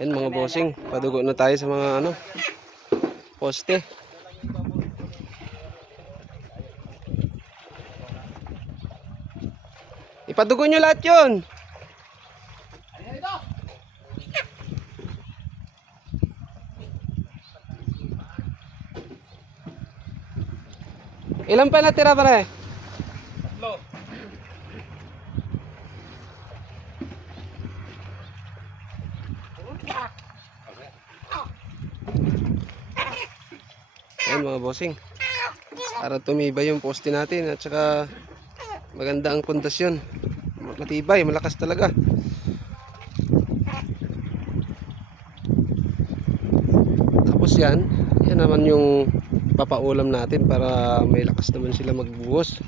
Yan mga bossing, padugo na tayo sa mga ano, poste. Ipadugo nyo lahat yun. Ilan pa natira pare? Tatlo. Ayan mga bossing, para tumibay yung poste natin at saka maganda ang pundasyon. Matibay, malakas talaga. Tapos yan naman yung papaulam natin para may lakas naman sila magbuhos.